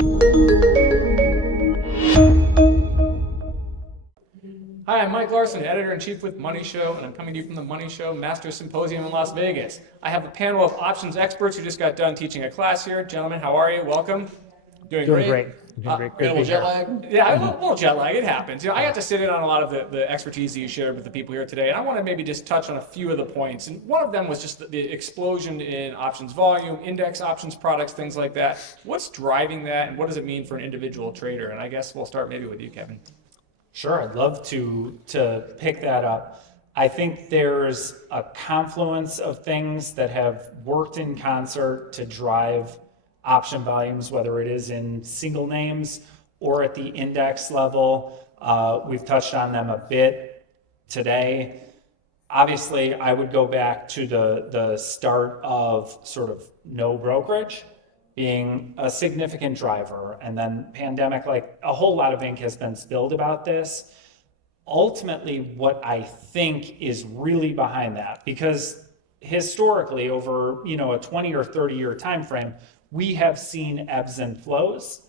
Hi, I'm Mike Larson, Editor-in-Chief with MoneyShow, and I'm coming to you from the MoneyShow MoneyMasters Symposium in Las Vegas. I have a panel of options experts who just got done teaching a class here. Gentlemen, how are you? Welcome. Doing great. A little jet lag? Yeah, a little jet lag. It happens. I got to sit in on a lot of the expertise that you shared with the people here today, and I want to maybe just touch on a few of the points. And one of them was just the explosion in options volume, index options products, things like that. What's driving that, and what does it mean for an individual trader? And I guess we'll start maybe with you, Kevin. Sure, I'd love to pick that up. I think there's a confluence of things that have worked in concert to drive option volumes, whether it is in single names or at the index level. We've touched on them a bit today. Obviously, I would go back to the start of sort of no brokerage being a significant driver, and then pandemic, like a whole lot of ink has been spilled about this. Ultimately, what I think is really behind that, because historically over a 20 or 30 year time frame, we have seen ebbs and flows,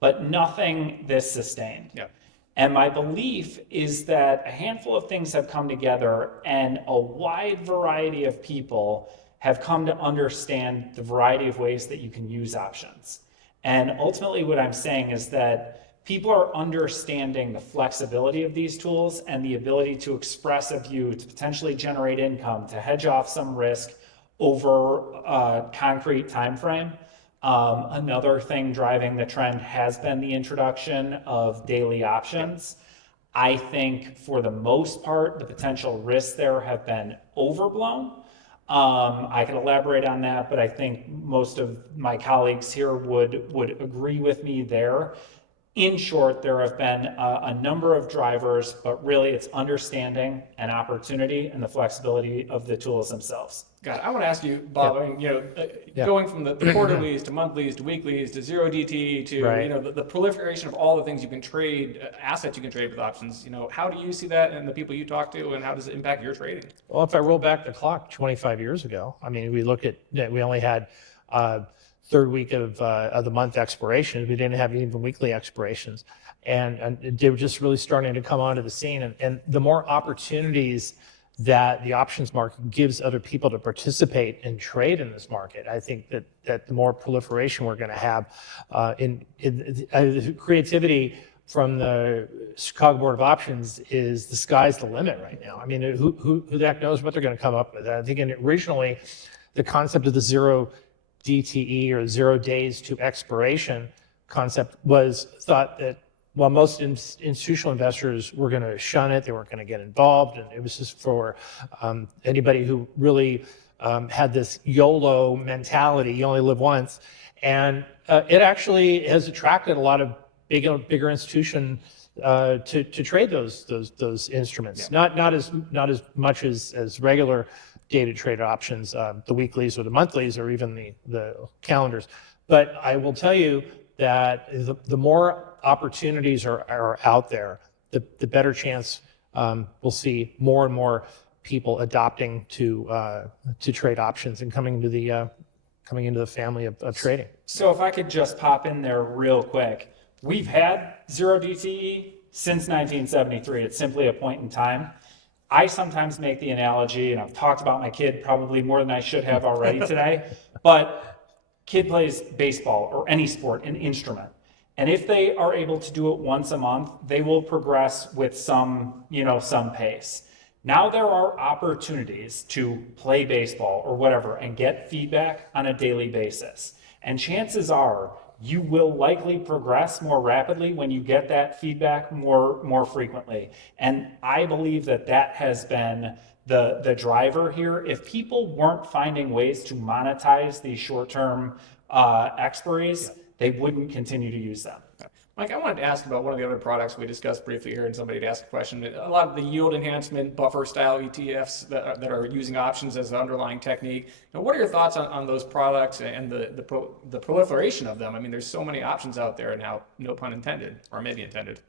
but nothing this sustained. Yeah. And my belief is that a handful of things have come together, and a wide variety of people have come to understand the variety of ways that you can use options. And ultimately what I'm saying is that people are understanding the flexibility of these tools and the ability to express a view, to potentially generate income, to hedge off some risk over a concrete time frame. Another thing driving the trend has been the introduction of daily options. I think for the most part, the potential risks there have been overblown. I can elaborate on that, but I think most of my colleagues here would agree with me there. In short, there have been a number of drivers, but really it's understanding and opportunity and the flexibility of the tools themselves. Got it. I want to ask you, Bob, going from the quarterlies to monthlies to weeklies to zero DTE to Right. the proliferation of all the things you can trade, assets you can trade with options. How do you see that in the people you talk to, and how does it impact your trading? Well, if I roll back the clock 25 years ago, we look at, we only had third week of the month expirations. We didn't have even weekly expirations. And they were just really starting to come onto the scene. And the more opportunities that the options market gives other people to participate and trade in this market, I think that the more proliferation we're going to have in creativity from the Chicago Board of Options is the sky's the limit right now. Who the heck knows what they're going to come up with? I think originally the concept of the zero DTE or 0 days to expiration concept was thought that while most institutional investors were going to shun it, they weren't going to get involved, and it was just for anybody who really had this YOLO mentality, you only live once. And it actually has attracted a lot of bigger institutions to trade those instruments. Yeah. Not as much as regular data trade options, the weeklies or the monthlies or even the calendars. But I will tell you that the more opportunities are out there, the better chance we'll see more and more people adopting to trade options and coming into the family of trading. So if I could just pop in there real quick, we've had zero DTE since 1973. It's simply a point in time. I sometimes make the analogy, and I've talked about my kid probably more than I should have already today, but kid plays baseball or any sport, an instrument. And if they are able to do it once a month, they will progress with some pace. Now there are opportunities to play baseball or whatever and get feedback on a daily basis. And chances are you will likely progress more rapidly when you get that feedback more frequently. And I believe that has been the driver here. If people weren't finding ways to monetize these short-term expiries, they wouldn't continue to use them. Mike, I wanted to ask about one of the other products we discussed briefly here, and somebody had asked a question. A lot of the yield enhancement buffer style ETFs that are using options as the underlying technique. What are your thoughts on those products and the proliferation of them? There's so many options out there now, no pun intended, or maybe intended.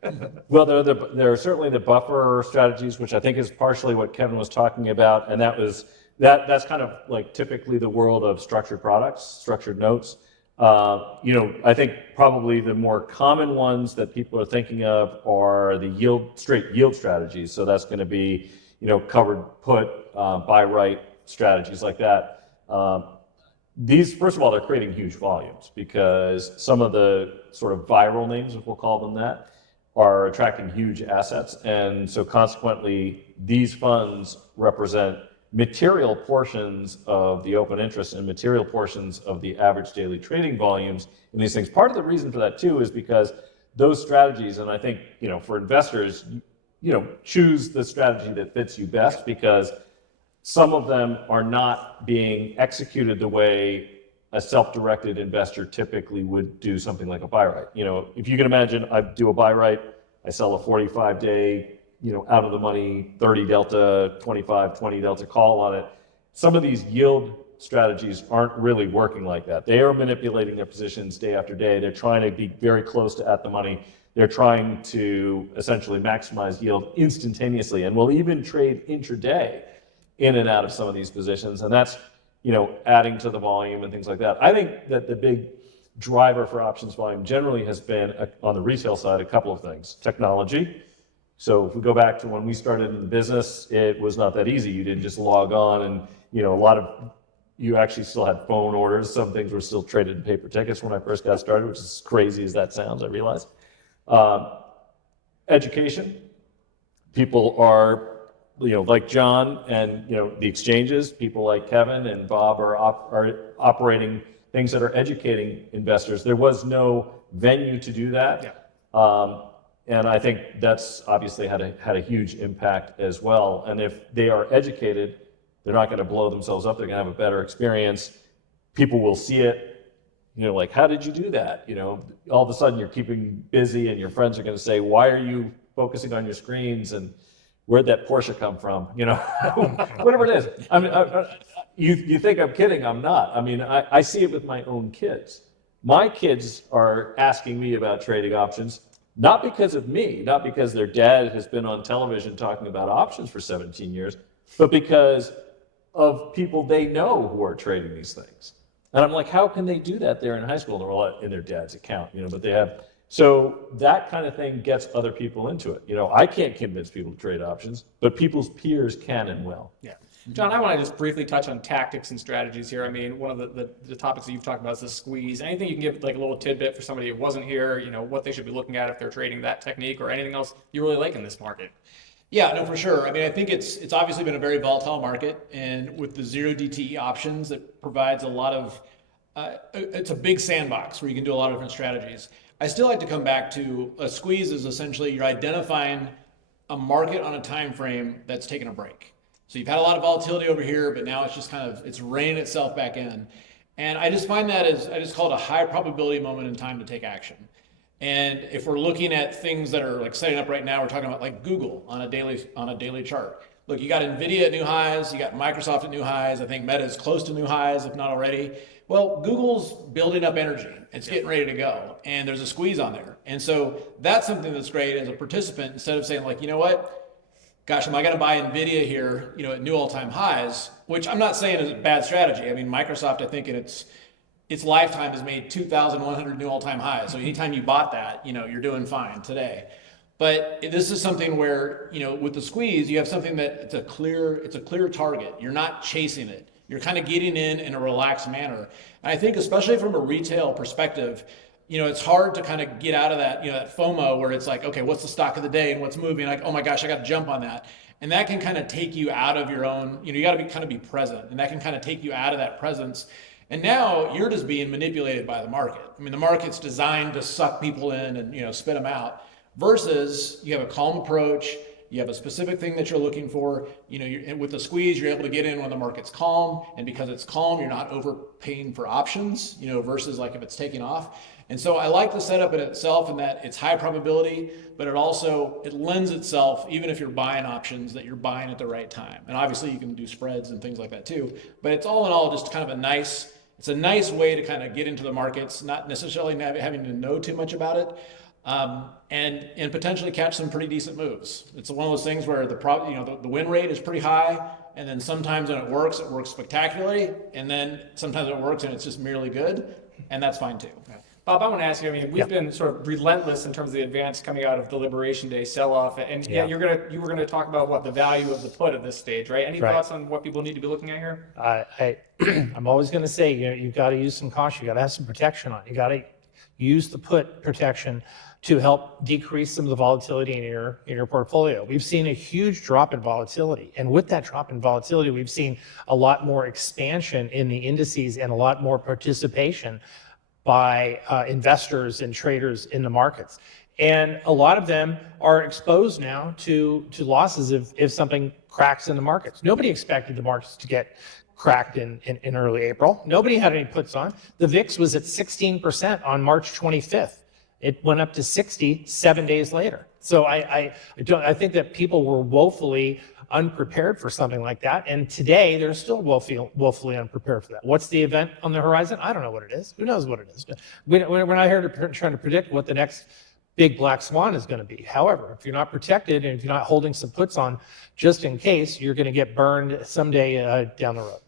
Well, there are certainly the buffer strategies, which I think is partially what Kevin was talking about, and that's kind of like typically the world of structured products, structured notes. I think probably the more common ones that people are thinking of are the straight yield strategies. So that's going to be, covered put, buy right strategies like that. These, first of all, they're creating huge volumes because some of the sort of viral names, if we'll call them that, are attracting huge assets. And so consequently, these funds represent material portions of the open interest and material portions of the average daily trading volumes in these things. Part of the reason for that too is because those strategies, and I think, for investors, choose the strategy that fits you best, because some of them are not being executed the way a self-directed investor typically would do something like a buy right. If you can imagine, I do a buy right, I sell a 45-day, out of the money, 30 delta, 25, 20 delta call on it. Some of these yield strategies aren't really working like that. They are manipulating their positions day after day. They're trying to be very close to at the money. They're trying to essentially maximize yield instantaneously, and will even trade intraday in and out of some of these positions. And that's, adding to the volume and things like that. I think that the big driver for options volume generally has been, on the retail side, a couple of things. Technology. So if we go back to when we started in the business, it was not that easy. You didn't just log on and, you actually still had phone orders. Some things were still traded in paper tickets when I first got started, which is as crazy as that sounds, I realize. Education. People are, like John and, the exchanges, people like Kevin and Bob are operating things that are educating investors. There was no venue to do that. Yeah. And I think that's obviously had a huge impact as well. And if they are educated, they're not going to blow themselves up. They're going to have a better experience. People will see it, like, how did you do that? All of a sudden you're keeping busy and your friends are going to say, why are you focusing on your screens? And where'd that Porsche come from? Whatever it is. I mean, you think I'm kidding. I'm not. I mean, I see it with my own kids. My kids are asking me about trading options. Not because of me, not because their dad has been on television talking about options for 17 years, but because of people they know who are trading these things. And I'm like, how can they do that? They're in high school, they're all in their dad's account, but they have. So that kind of thing gets other people into it. I can't convince people to trade options, but people's peers can and will. Yeah. John, I want to just briefly touch on tactics and strategies here. I mean, one of the topics that you've talked about is the squeeze. Anything you can give like a little tidbit for somebody who wasn't here, what they should be looking at if they're trading that technique, or anything else you really like in this market? Yeah, no, for sure. I mean, I think it's obviously been a very volatile market, and with the 0 DTE options, it provides a lot of, it's a big sandbox where you can do a lot of different strategies. I still like to come back to a squeeze is essentially you're identifying a market on a time frame that's taken a break. So you've had a lot of volatility over here, but now it's just it's reining itself back in. And I just find that I just call it a high probability moment in time to take action. And if we're looking at things that are like setting up right now, we're talking about like Google on a daily chart. Look, you got Nvidia at new highs, you got Microsoft at new highs. I think Meta is close to new highs, if not already. Well, Google's building up energy. It's getting ready to go, and there's a squeeze on there. And so that's something that's great as a participant. Instead of saying like, what? Gosh, am I going to buy Nvidia here, at new all-time highs? Which I'm not saying is a bad strategy. I mean, Microsoft, I think in its lifetime has made 2,100 new all-time highs. So anytime you bought that, you're doing fine today. But this is something where, with the squeeze, you have something that it's a clear target. You're not chasing it. You're kind of getting in a relaxed manner. And I think especially from a retail perspective, it's hard to kind of get out of that, that FOMO where it's like, okay, what's the stock of the day and what's moving? Like, oh my gosh, I got to jump on that. And that can kind of take you out of your own, you got to be present, and that can kind of take you out of that presence. And now you're just being manipulated by the market. I mean, the market's designed to suck people in and, spit them out, versus you have a calm approach. You have a specific thing that you're looking for. With the squeeze, you're able to get in when the market's calm. And because it's calm, you're not overpaying for options, versus like if it's taking off. And so I like the setup in itself in that it's high probability, but it lends itself, even if you're buying options, that you're buying at the right time. And obviously you can do spreads and things like that too. But it's all in all just kind of it's a nice way to kind of get into the markets, not necessarily having to know too much about it. And potentially catch some pretty decent moves. It's one of those things where the win rate is pretty high, and then sometimes when it works spectacularly, and then sometimes it works and it's just merely good. and that's fine too. Bob, I want to ask you, I mean, we've been sort of relentless in terms of the advance coming out of the Liberation Day sell-off, and you were gonna talk about what the value of the put at this stage, right? Any thoughts on what people need to be looking at here? I'm always going to say, you've got to use some caution. You got to have some protection on it. You got to use the put protection to help decrease some of the volatility in your portfolio. We've seen a huge drop in volatility, and with that drop in volatility, we've seen a lot more expansion in the indices and a lot more participation by investors and traders in the markets. And a lot of them are exposed now to losses if something cracks in the markets. Nobody expected the markets to get cracked in early April. Nobody had any puts on. The VIX was at 16% on March 25th. It went up to 60 7 days later. So I think that people were woefully unprepared for something like that. And today they're still woefully unprepared for that. What's the event on the horizon? I don't know what it is. Who knows what it is? We're not here trying to predict what the next big black swan is going to be. However, if you're not protected and if you're not holding some puts on just in case, you're going to get burned someday down the road.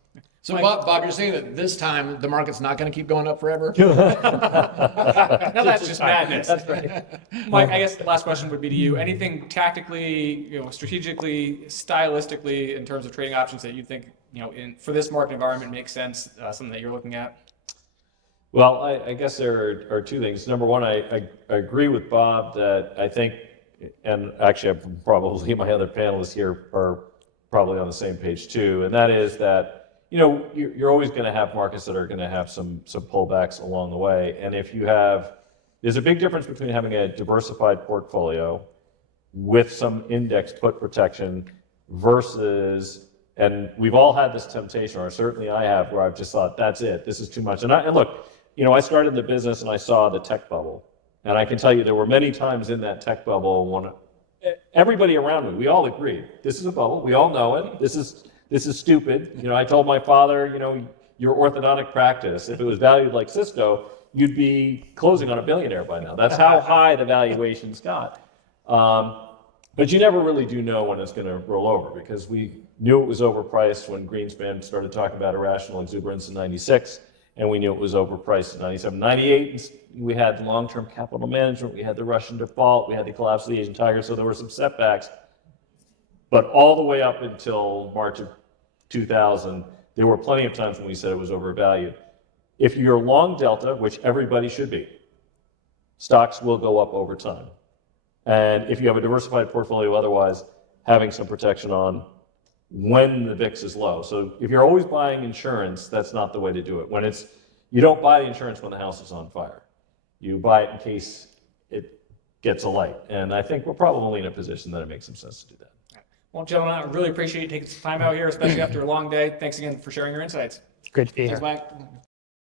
So Bob, you're saying that this time the market's not going to keep going up forever? No, that's just madness. That's right. Mike, I guess the last question would be to you. Anything tactically, strategically, stylistically, in terms of trading options that you think, for this market environment makes sense, something that you're looking at? Well, I guess there are two things. Number one, I agree with Bob that I think, and actually probably my other panelists here are probably on the same page too, and that is that you're always going to have markets that are going to have some pullbacks along the way. And if you there's a big difference between having a diversified portfolio with some index put protection versus, and we've all had this temptation, or certainly I have, where I've just thought, that's it, this is too much. And look, I started the business and I saw the tech bubble. And I can tell you there were many times in that tech bubble when everybody around me, we all agreed, this is a bubble, we all know it, this is stupid. I told my father, your orthodontic practice, if it was valued like Cisco, you'd be closing on a billionaire by now. That's how high the valuations got. But you never really do know when it's going to roll over, because we knew it was overpriced when Greenspan started talking about irrational exuberance in 96, and we knew it was overpriced in 97. 98, we had long-term capital management, we had the Russian default, we had the collapse of the Asian tiger, so there were some setbacks. But all the way up until March of 2000, there were plenty of times when we said it was overvalued. If you're long delta, which everybody should be, stocks will go up over time. And if you have a diversified portfolio otherwise, having some protection on when the VIX is low. So if you're always buying insurance, that's not the way to do it. You don't buy the insurance when the house is on fire. You buy it in case it gets alight. And I think we're probably in a position that it makes some sense to do that. Well, gentlemen, I really appreciate you taking some time out here, especially after a long day. Thanks again for sharing your insights. Great to be here. Thanks, Mike.